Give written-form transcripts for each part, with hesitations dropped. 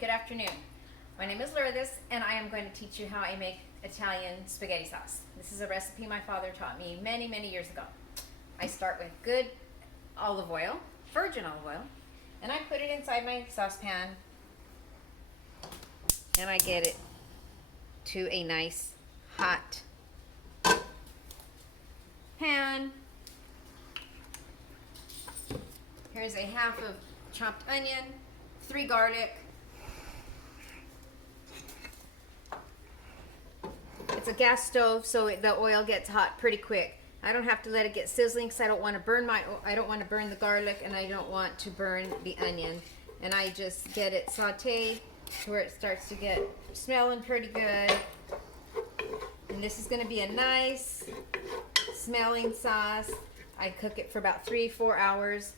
good afternoon. My name is Lourdes, and I am going to teach you how I make Italian spaghetti sauce. This is a recipe my father taught me many, many years ago. I start with good olive oil, virgin olive oil, and I put it inside my saucepan, and I get it to a nice hot pan. Here's a half of chopped onion, 3 garlic. It's a gas stove, so the oil gets hot pretty quick. I don't have to let it get sizzling because I don't want to burn the garlic, and I don't want to burn the onion. And I just get it sauteed to where it starts to get smelling pretty good. And this is going to be a nice smelling sauce. I cook it for about 3-4 hours.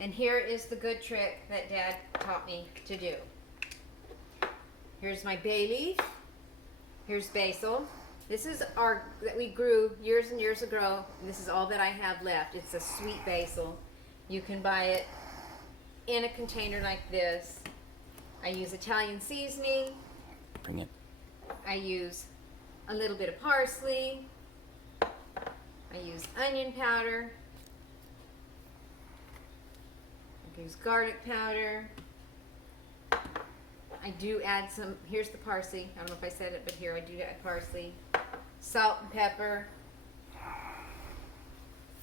And here is the good trick that Dad taught me to do. Here's my bay leaf. Here's basil. This is our that we grew years and years ago. This is all that I have left. It's a sweet basil. You can buy it in a container like this. I use Italian seasoning. Bring it. I use a little bit of parsley. I use onion powder. I use garlic powder. I do add some, here's the parsley. I don't know if I said it, but here I do add parsley. Salt and pepper.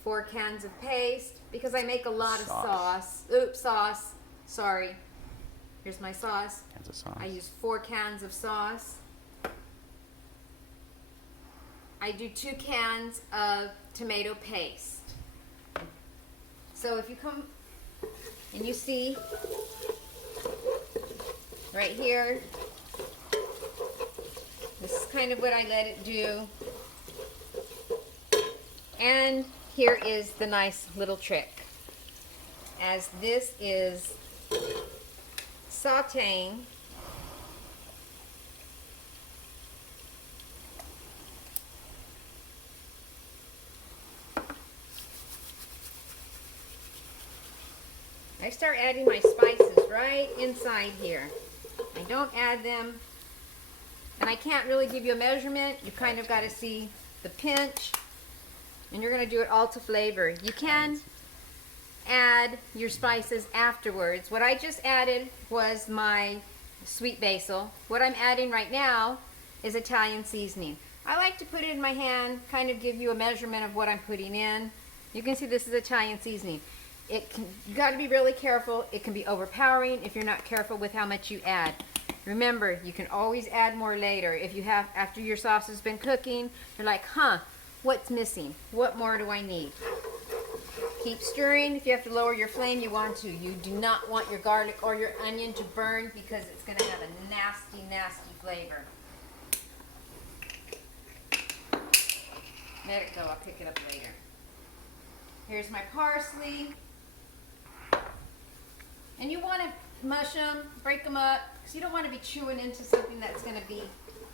4 cans of paste, because I make a lot of sauce. Sauce. Sorry. Here's my sauce. Cans of sauce. I use 4 cans of sauce. I do 2 cans of tomato paste. So if you come and you see right here, this is kind of what I let it do. And here is the nice little trick. As this is sauteing, I start adding my spices right inside here. I don't add them, and I can't really give you a measurement. You kind of got to see the pinch, and you're going to do it all to flavor. You can add your spices afterwards. What I just added was my sweet basil. What I'm adding right now is Italian seasoning. I like to put it in my hand, kind of give you a measurement of what I'm putting in. You can see this is Italian seasoning. You got to be really careful. It can be overpowering if you're not careful with how much you add. Remember, you can always add more later. If you have, after your sauce has been cooking, you're like, what's missing? What more do I need? Keep stirring. If you have to lower your flame, you want to. You do not want your garlic or your onion to burn, because it's going to have a nasty, nasty flavor. Let it go. I'll pick it up later. Here's my parsley. And you want to mush them, break them up, because you don't want to be chewing into something that's going to be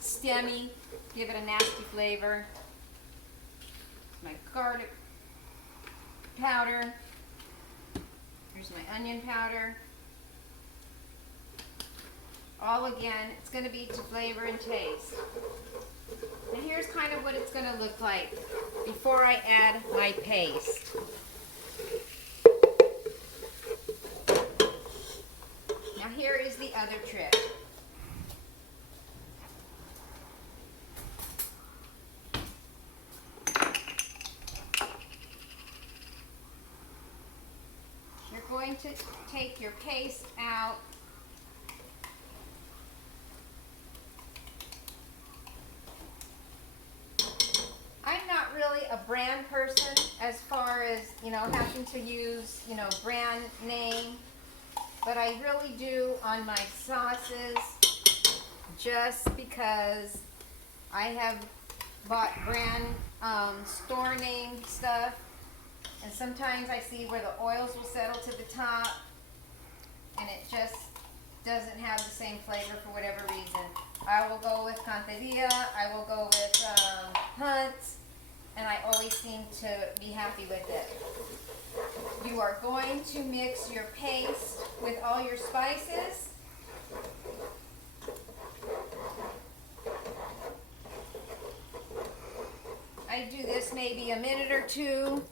stemmy, give it a nasty flavor. My garlic powder. Here's my onion powder. All again, it's going to be to flavor and taste. And here's kind of what it's going to look like before I add my paste. Now here is the other trick. You're going to take your paste out. I'm not really a brand person as far as, having to use, brand name. But I really do on my sauces, just because I have bought brand store name stuff, and sometimes I see where the oils will settle to the top, and it just doesn't have the same flavor for whatever reason. I will go with Cantadilla, I will go with Hunt's, and I always seem to be happy with it. You are going to mix your paste with all your spices. this maybe a minute or two.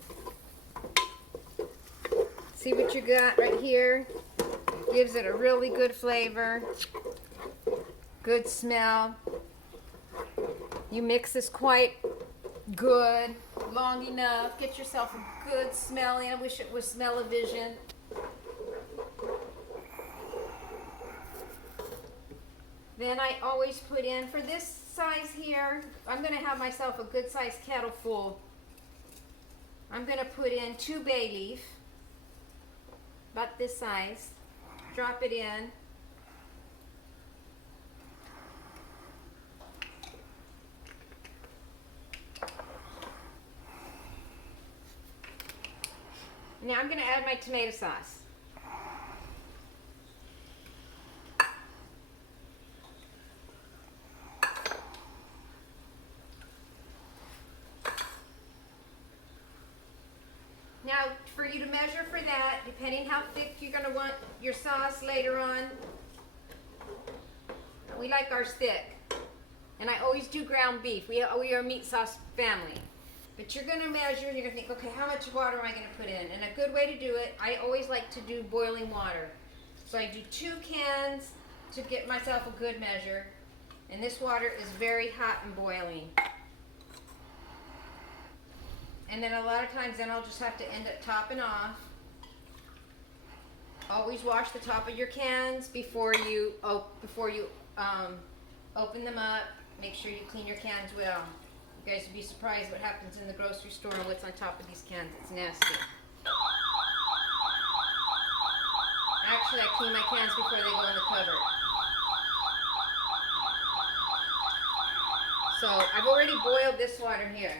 See what you got right here? Gives it a really good flavor, good smell. You mix this quite good, long enough. Get yourself a good smell in. I wish it was smell-o-vision. Then I always put in, for this size here, I'm going to have myself a good sized kettle full. I'm going to put in 2 bay leaf, about this size. Drop it in. Now I'm going to add my tomato sauce. Now, for you to measure for that, depending how thick you're going to want your sauce later on, we like ours thick. And I always do ground beef. We are a meat sauce family. But you're going to measure and you're going to think, okay, how much water am I going to put in? And a good way to do it, I always like to do boiling water. So I do 2 cans to get myself a good measure. And this water is very hot and boiling. And then a lot of times then I'll just have to end up topping off. Always wash the top of your cans before you open them up. Make sure you clean your cans well. You guys would be surprised what happens in the grocery store and what's on top of these cans. It's nasty. Actually, I clean my cans before they go in the cupboard. So I've already boiled this water here.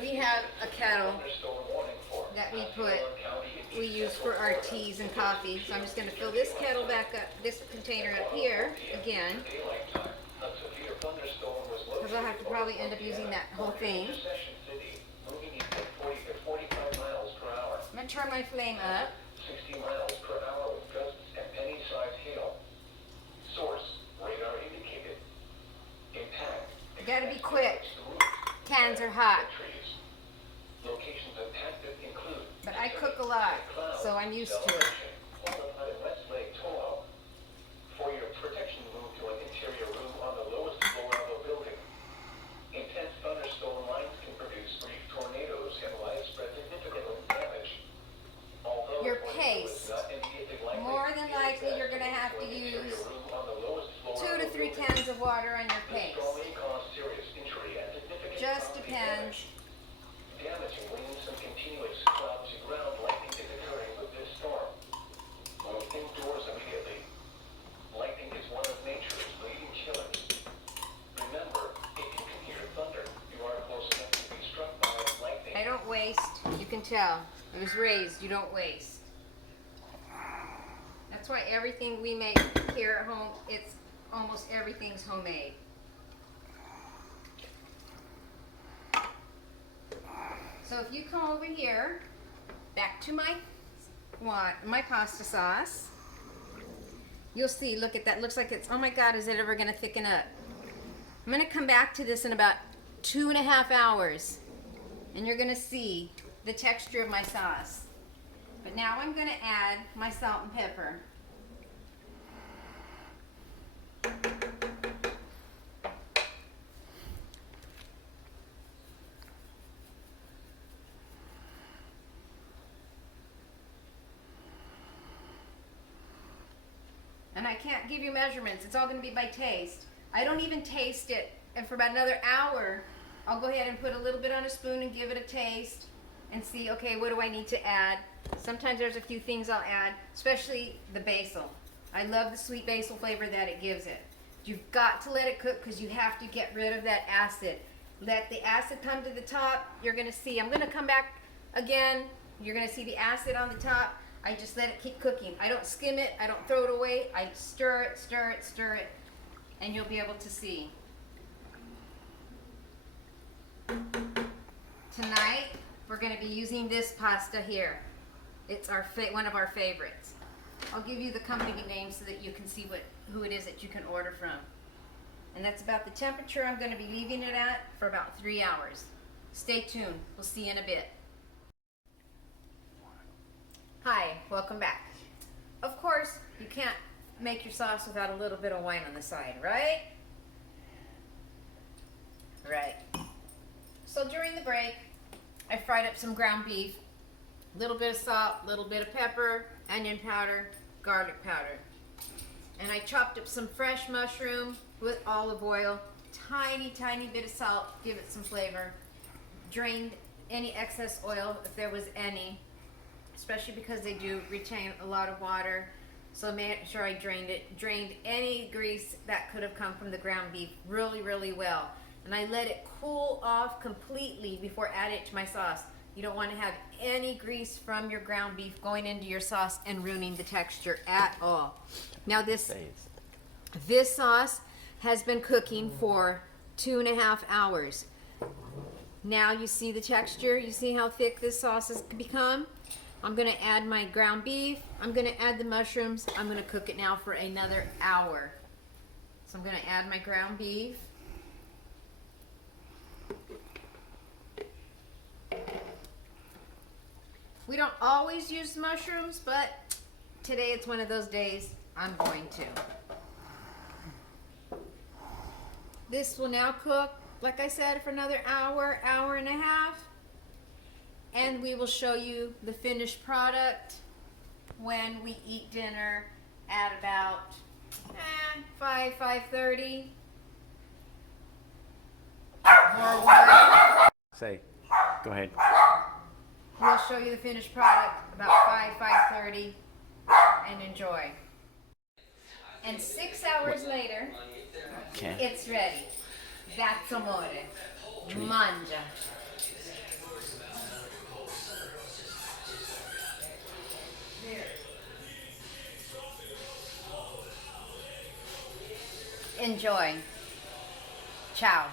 We have a kettle that we use for our teas and coffee. So I'm just going to fill this kettle back up, this container up here again. Because I'll have to probably end up using that whole thing. I'm going to turn my flame up. 60 miles per hour with gusts and penny-sized hail. Source, radar indicated. Impact. You got to be quick. Cans are hot. Locations impacted include. But I cook a lot, so I'm used to it. For your protection, move to an interior room on the lowest floor of a building. Intense thunderstorm lines can produce brief tornadoes and widespread significant damage. Your paste. More than likely, you're going to have to use 2 to 3 cans of water on your paste. Just depends. Damaging winds and continuous clouds and ground lightning is occurring with this storm. Move indoors immediately. Lightning is one of nature's leading killers. Remember, if you can hear thunder, you are close enough to be struck by lightning. I don't waste. You can tell. It was raised. You don't waste. That's why everything we make here at home, almost everything's homemade. So if you come over here, back to my pasta sauce, you'll see, look at that, looks like it's, oh my God, is it ever gonna thicken up? I'm gonna come back to this in about 2.5 hours, and you're gonna see the texture of my sauce. But now I'm gonna add my salt and pepper. And I can't give you measurements. It's all going to be by taste. I don't even taste it. And for about another hour, I'll go ahead and put a little bit on a spoon and give it a taste and see, okay, what do I need to add? Sometimes there's a few things I'll add, especially the basil. I love the sweet basil flavor that it gives it. You've got to let it cook because you have to get rid of that acid. Let the acid come to the top. You're going to see. I'm going to come back again. You're going to see the acid on the top. I just let it keep cooking. I don't skim it. I don't throw it away. I stir it, stir it, stir it, and you'll be able to see. Tonight, we're going to be using this pasta here. It's one of our favorites. I'll give you the company name so that you can see who it is that you can order from. And that's about the temperature I'm going to be leaving it at for about 3 hours. Stay tuned. We'll see you in a bit. Hi, welcome back. Of course, you can't make your sauce without a little bit of wine on the side, right? Right. So during the break, I fried up some ground beef, a little bit of salt, a little bit of pepper, onion powder, garlic powder. And I chopped up some fresh mushroom with olive oil, tiny bit of salt, give it some flavor. Drained any excess oil if there was any, especially because they do retain a lot of water. So made sure I drained it. Drained any grease that could have come from the ground beef really well. And I let it cool off completely before adding it to my sauce. You don't want to have any grease from your ground beef going into your sauce and ruining the texture at all. Now this sauce has been cooking for 2.5 hours. Now you see the texture, you see how thick this sauce has become? I'm gonna add my ground beef, I'm gonna add the mushrooms, I'm gonna cook it now for another hour. So I'm gonna add my ground beef. We don't always use mushrooms, but today it's one of those days I'm going to. This will now cook, like I said, for another hour, hour and a half. And we will show you the finished product when we eat dinner at about 5:30. More wine. Say, go ahead. We'll show you the finished product about 5:30, and enjoy. And 6 hours later, Okay. it's ready. That's amore. Mangia. Enjoy. Ciao.